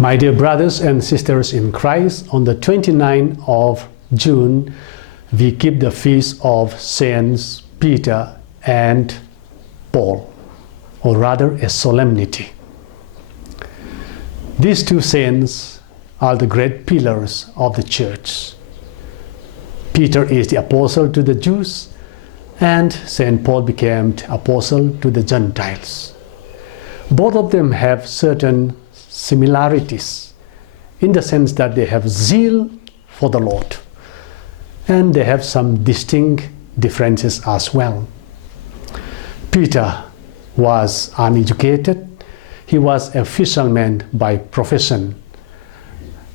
My dear brothers and sisters in Christ, on the 29th of June, we keep the feast of Saints Peter and Paul, or rather a solemnity. These two saints are the great pillars of the church. Peter is the apostle to the Jews, and Saint Paul became apostle to the Gentiles. Both of them have certain similarities in the sense that they have zeal for the Lord, and they have some distinct differences as well. Peter was uneducated. He was a fisherman by profession,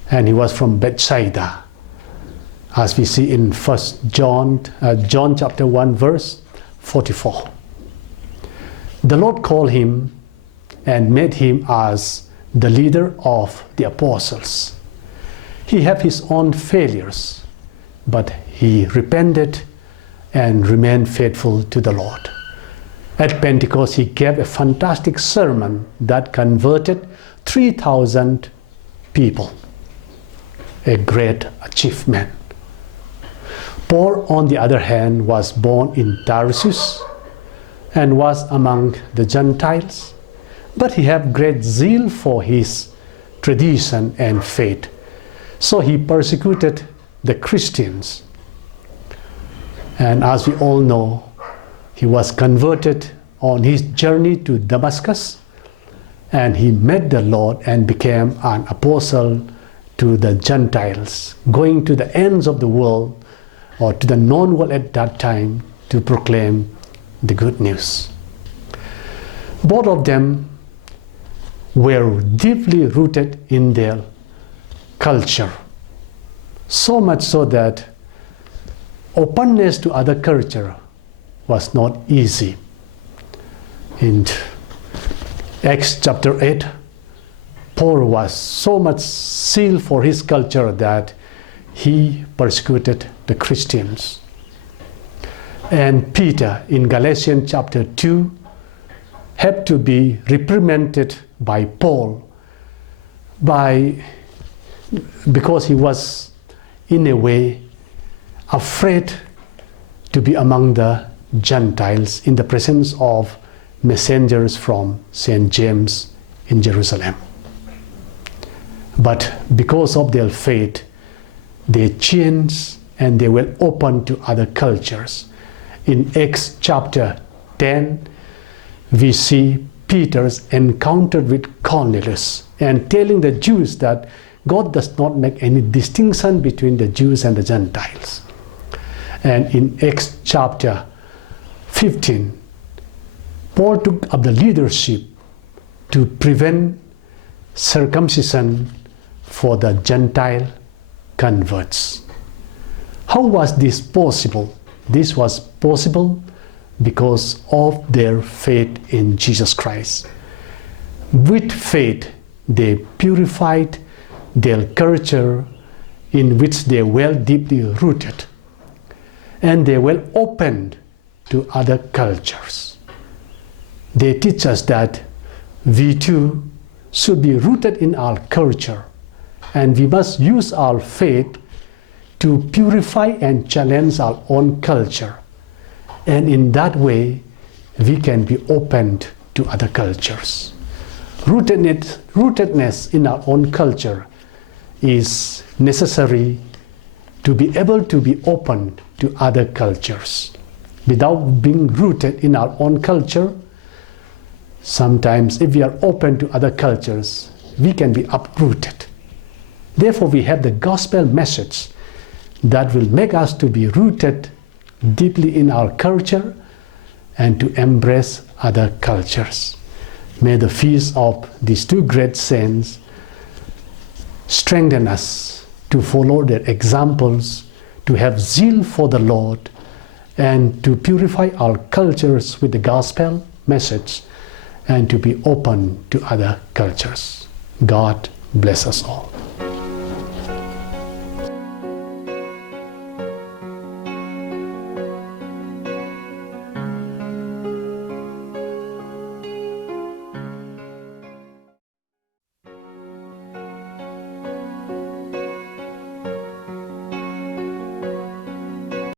and he was from Bethsaida, as we see in 1 John chapter 1 verse 44. The Lord called him and made him as the leader of the apostles. He had his own failures, but he repented and remained faithful to the Lord. At Pentecost, he gave a fantastic sermon that converted 3,000 people. A great achievement. Paul, on the other hand, was born in Tarsus and was among the Gentiles, but he had great zeal for his tradition and faith. So he persecuted the Christians. And as we all know, he was converted on his journey to Damascus, and he met the Lord and became an apostle to the Gentiles, going to the ends of the world, or to the known world at that time, to proclaim the good news. Both of them were deeply rooted in their culture, so much so that openness to other culture was not easy. In Acts chapter 8, Paul was so much zeal for his culture that he persecuted the Christians. And Peter in Galatians chapter 2 had to be reprimanded by Paul because he was in a way afraid to be among the Gentiles in the presence of messengers from St. James in Jerusalem. But because of their faith, they changed and they were open to other cultures. In Acts chapter 10, we see Peter's encounter with Cornelius and telling the Jews that God does not make any distinction between the Jews and the Gentiles. And in Acts chapter 15, Paul took up the leadership to prevent circumcision for the Gentile converts. How was this possible? This was possible because of their faith in Jesus Christ. With faith, they purified their culture in which they were deeply rooted, and they were opened to other cultures. They teach us that we too should be rooted in our culture, and we must use our faith to purify and challenge our own culture. And in that way, we can be opened to other cultures. Rootedness in our own culture is necessary to be able to be open to other cultures. Without being rooted in our own culture, sometimes if we are open to other cultures, we can be uprooted. Therefore, we have the gospel message that will make us to be rooted deeply in our culture and to embrace other cultures. May the feast of these two great saints strengthen us to follow their examples, to have zeal for the Lord, and to purify our cultures with the gospel message, and to be open to other cultures. God bless us all.